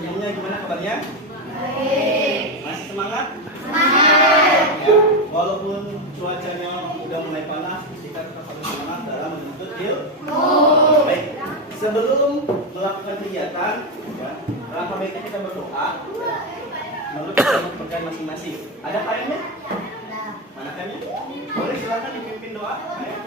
Semuanya gimana kabarnya? Baik. Masih semangat? Semangat. Ya, walaupun cuacanya udah mulai panas, kita tetap harus semangat dalam menuntut ilmu. Baik, sebelum melakukan kegiatan, ya, alangkah baiknya kita berdoa. Menurut kepercayaan masing-masing. Ada kainnya? Mana kainnya? Boleh silakan dipimpin doa. Ayo.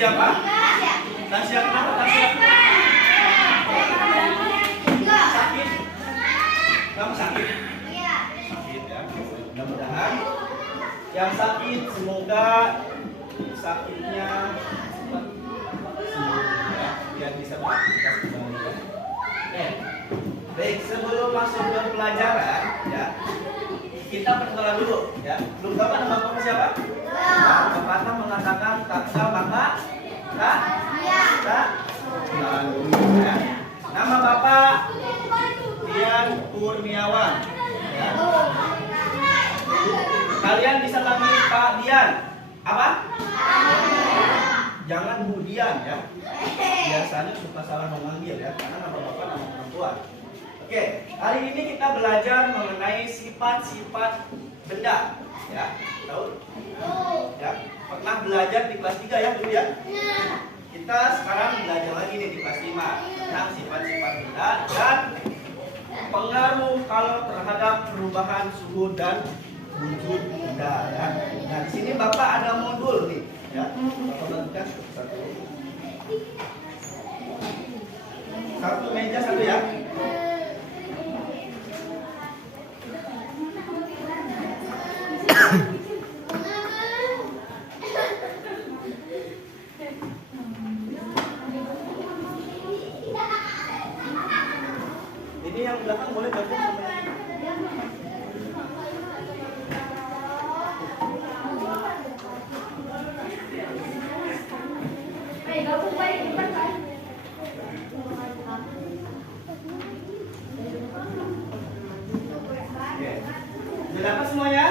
Siapa? Tasya, kenapa Tasya? Sakit? Kamu sakit? Iya. Sakit ya. Mudah-mudahan yang sakit semoga sakitnya cepat sembuh ya, biar bisa beraktivitas kembali. Oke. Baik, sebelum masuk ke pelajaran ya, kita perkenalan dulu ya. Belum tahu nama bapak siapa? Pepatah mengatakan taksa maka tak kenalan dulu ya. Nama bapak Dian Kurniawan ya. Kalian bisa panggil Pak Dian apa? Jangan Bu Dian ya. Biasanya suka salah memanggil ya, karena nama bapak nama perempuan. Oke, hari ini kita belajar mengenai sifat-sifat benda ya. Tahu? Ya, pernah belajar di kelas 3 ya dulu ya? Kita sekarang belajar lagi nih di kelas 5 tentang sifat-sifat benda dan pengaruh kalau terhadap perubahan suhu dan wujud benda ya. Nah, di sini Bapak ada modul nih ya. Bapak bagikan satu meja satu ya. Ini yang belakang boleh gabung sama yang sudah dapat semuanya?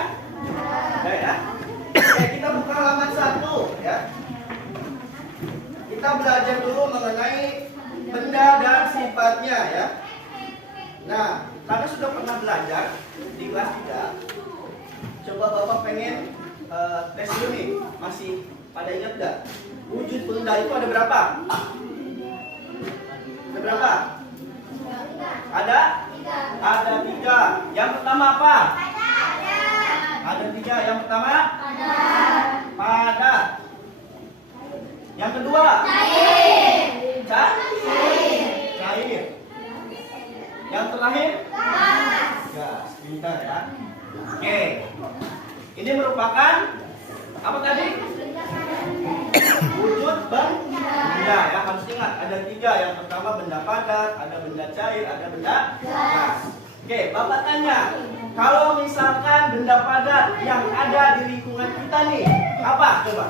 Sudah ya? Oke, kita buka halaman 1 ya. Kita belajar dulu mengenai benda dan sifatnya ya. Nah, karena sudah pernah belajar di kelas 3, coba Bapak pengen tes dulu nih. Masih pada ingat gak? Wujud benda itu ada berapa? Ada berapa? Ada? Ada 3. Yang pertama apa? Ada 3. Yang pertama? Padat. Yang kedua? Cair. Yang terakhir? Gas. Pintar ya. Oke. Ini merupakan apa tadi? Wujud benda ya, harus ingat ada 3. Yang pertama benda padat, ada benda cair, ada benda gas. Oke, Bapak tanya, kalau misalkan benda padat yang ada di lingkungan kita nih, apa? Coba.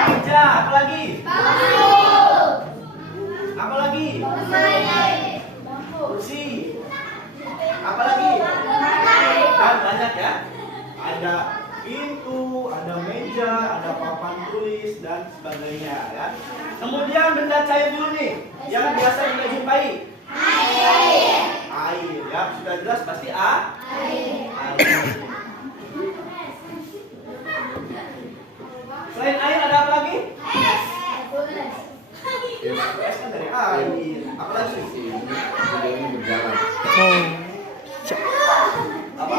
Meja. Apa lagi? Apa lagi? Kursi. Apa lagi? Kan banyak ya. Ada pintu, ada meja, ada papan tulis. tulis dan sebagainya ya. Kemudian benda cair dulu nih, yang biasa kita jumpai. Air ya, sudah jelas pasti air. Selain air ada apa lagi? Es kan dari air. Apa lagi? Berjalan. Apa?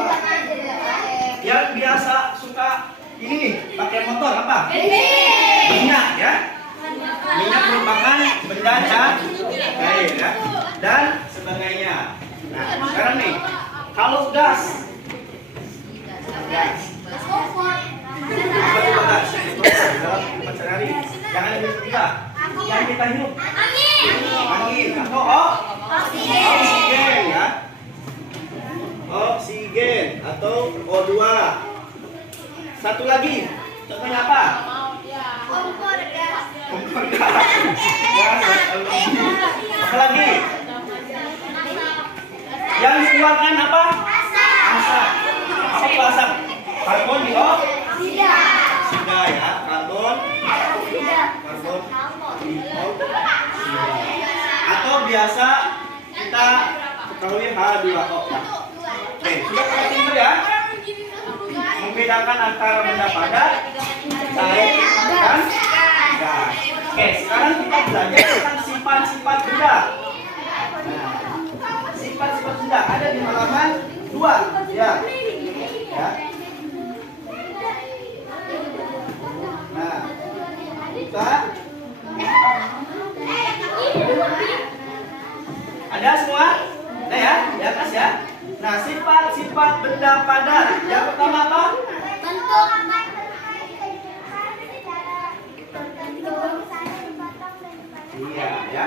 Yang biasa suka ini nih, pakai motor apa? Minyak ya. Minyak merupakan benda cair ya. Dan sebagainya. Nah, sekarang nih, kalau gas. Gas. Apa itu gas? Dalam kehidupan sehari. Yang ada di kita. Yang kita hidup. Angin atau oksigen ya. Oksigen atau O2. Satu lagi, contohnya apa? Kompor gas. Apa lagi? Yang dikeluarkan apa? Asap. Apa itu asap? Karbon dioksida ya. Karbon dioksida. Atau biasa kita ketahui H2O. Oke, sudah pada pintar ya? Membedakan antara benda padat, cair, dan gas. Oke, sekarang kita belajar tentang sifat-sifat benda. Nah, sifat-sifat benda ada di halaman 2 ya. Nah, kita ada semua? Ada ya? Di atas ya. Nah, sifat-sifat benda padat. Yang pertama apa? Iya ya.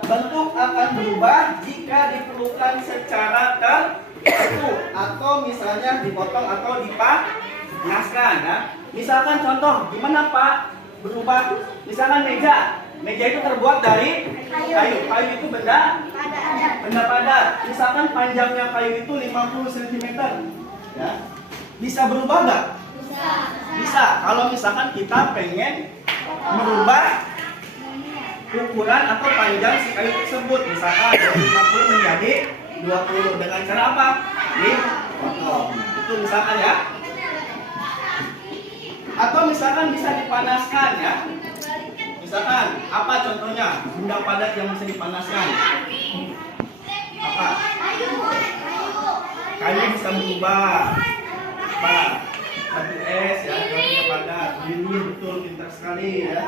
Bentuk akan berubah jika diperlukan secara tertentu atau misalnya dipotong atau dipanaskan ya. Misalkan contoh, gimana Pak berubah? Misalkan meja itu terbuat dari kayu. Kayu itu benda padat. Misalkan panjangnya kayu itu 50 cm ya. Bisa berubah nggak? Bisa. Kalau misalkan kita pengen merubah ukuran atau panjang si kayu tersebut, misalkan dari 50 menjadi 20 dengan cara apa? Dipotong. Itu misalkan ya. Atau misalkan bisa dipanaskan ya. Misalkan apa contohnya benda padat yang bisa dipanaskan? Apa? Kayu bisa berubah. Apa? Batu es ya, kayu padat. Ini betul, pintar sekali ya.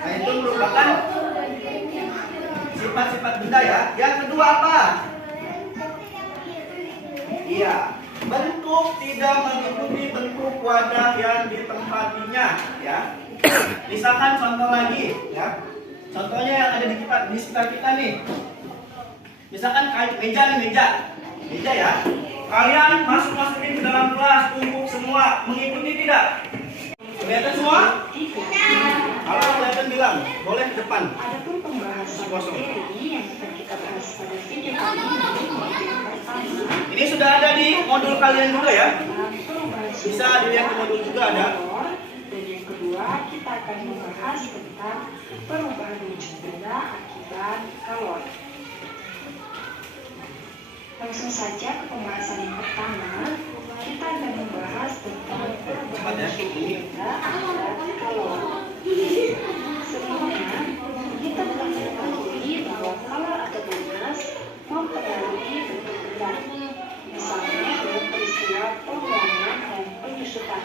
Nah, itu merupakan sifat-sifat benda ya. Yang kedua apa? Iya, bentuk tidak mengikuti bentuk wadah yang ditempatinya ya. Misalkan contoh lagi ya. Contohnya yang ada di sekitar kita nih. Misalkan meja ya. Kalian masukin ke dalam kelas, tumpuk semua, mengikuti tidak? Kelihatan semua? Kalau kelihatan bilang, boleh ke depan. Adapun pembahasan materi yang akan kita bahas pada video kali ini Ini sudah ada di modul kalian juga ya. perubahan Bisa dilihat di modul juga ada. Dan yang kedua kita akan membahas tentang perubahan wujud benda akibat kalor. Langsung saja ke pembahasan yang pertama, kita akan membahas tentang perubahan wujud benda akibat kalor. Sebelumnya, kita telah mengetahui bahwa kalor atau panas mempengaruhi bentuk benda. Misalnya dengan peristiwa pembuangan dan penyusutan.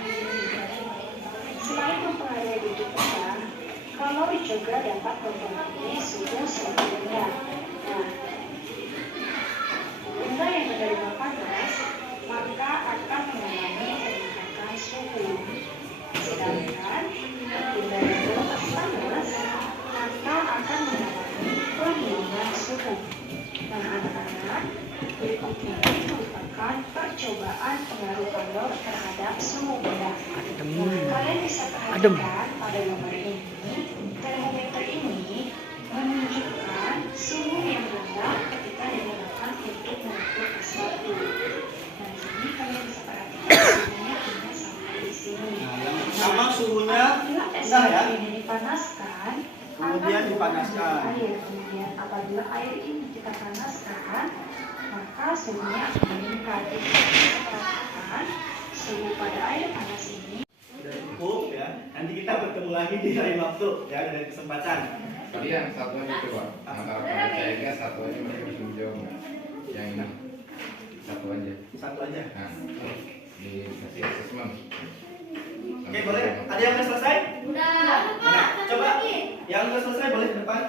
Selain mempengaruhi bentuk benda, kalor juga dapat mempengaruhi suhu suatu benda. Nah, benda yang menerima panas maka akan mengalami peningkatan suhu. Sedangkan benda yang melepas panas maka akan mengalami penurunan suhu. Nah, anak-anak, berikut ini merupakan percobaan pengaruh kalor terhadap suhu benda. Kalian bisa perhatikan pada gambar ini, termometer ini menunjukkan suhu yang rendah ketika digunakan untuk mengukur sesuatu. Nah, ini kalian bisa perhatikan suhunya hingga sampai di sini. Sama suhunya Apabila es panaskan, Kemudian akan dipanaskan. menjadi air. Kemudian apabila air ini kita panaskan, maka suhunya akan meningkat. Jadi kita perhatikan suhu pada air panas ini. Sudah cukup ya. Nanti kita bertemu lagi di lain waktu ya, dari kesempatan. Tadi yang satunya coba antara panas cair gas satu aja mereka bisa menjawab nggak? Yang ini satu aja. Satu aja. Nah, dikasih asesmen. Oke, boleh. Ada yang sudah selesai? Udah. Nah, coba yang sudah selesai boleh ke depan.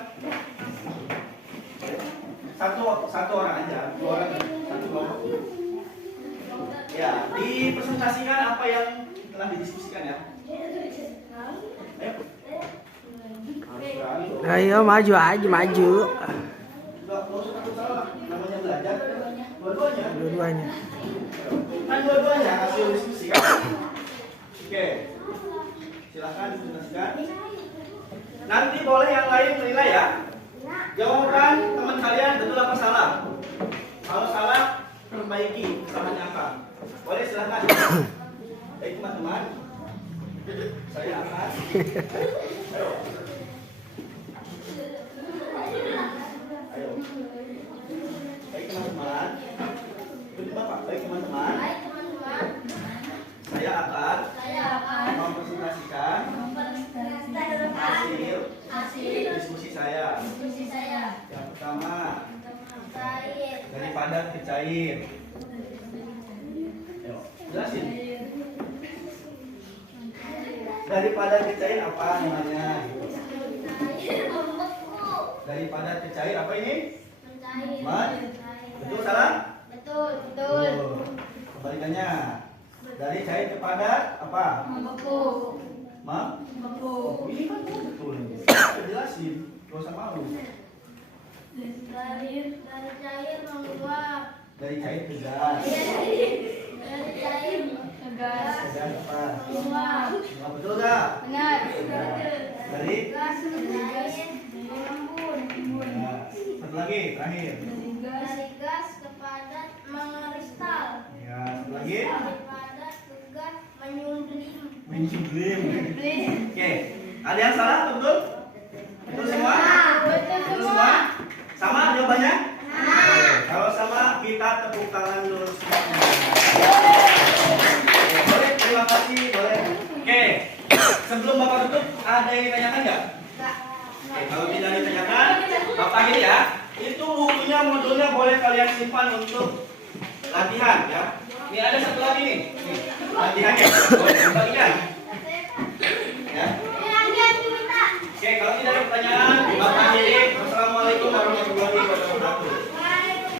Satu orang aja, dua orang, satu kelompok. Ya, dipresentasikan apa yang telah didiskusikan ya. Ayo. Harus berani loh. Ayo maju aja maju. Nggak usah takut salah. Namanya belajar, dua-duanya. Dua-duanya. Kan dua-duanya hasil diskusi kan. Oke, silakan dipresentasikan. Nanti boleh yang lain menilai ya. Jawaban teman kalian betul apa salah. Kalau salah, perbaiki kesalahannya apa. Boleh silakan. Baik teman-teman, saya akan. Ayo. Ayo. Baik teman-teman. Betul Bapak. Baik teman-teman. Baik teman-teman, Saya akan saya akan mempresentasikan hasil hasil diskusi saya. diskusi saya Yang pertama, terkait dari padat ke cair. Ayo, jelasin. Dari padat ke cair apa namanya? mencair membeku Dari padat ke cair apa ini? mencair Betul salah? betul betul Kebalikannya. Dari cair ke padat apa? membeku Ma? membeku Ini kan betul ini. Saya jelasin, gak usah malu. dari cair menguap Dari cair ke gas. dari cair ke gas Ke gas apa? menguap Nggak betul nggak? benar Dari gas mencair mengembun Nah, satu lagi terakhir. dari gas ke padat mengkristal Ya, satu lagi. dari padat ke gas menyundlim Mencublim. Oke, ada yang salah atau betul? Betul semua? betul Betul semua? Sama jawabannya? Oke, kalau sama kita tepuk tangan dulu semuanya. Oke, boleh, terima kasih, boleh. Oke, sebelum Bapak tutup, ada yang ditanyakan nggak? Oke, kalau tidak ditanyakan, Bapak ini ya, itu bukunya, modulnya boleh kalian simpan untuk latihan ya. Ini ada satu lagi nih, latihannya. Boleh, bagian.